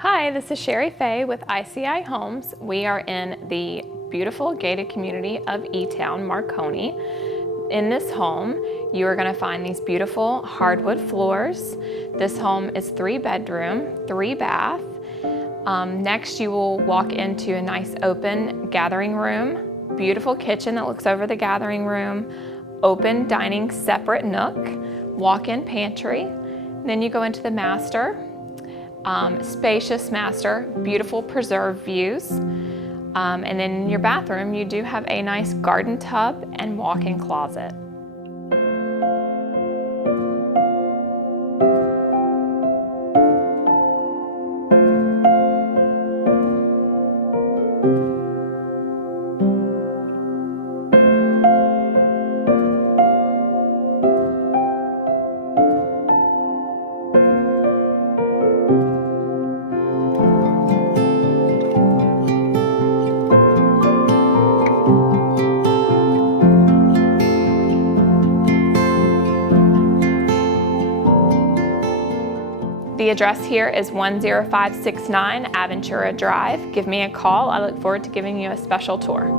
Hi, this is Sherri with ICI Homes. We are in the beautiful gated community of eTown, Marconi. In this home, you are going to find these beautiful hardwood floors. This home is 3-bedroom, 3-bath. Next, you will walk into a nice open gathering room, beautiful kitchen that looks over the gathering room, open dining separate nook, walk-in pantry. Then you go into the master. Spacious master, beautiful preserved views. And then in your bathroom, you do have a nice garden tub and walk-in closet. The address here is 10569 Aventura Drive. Give me a call. I look forward to giving you a special tour.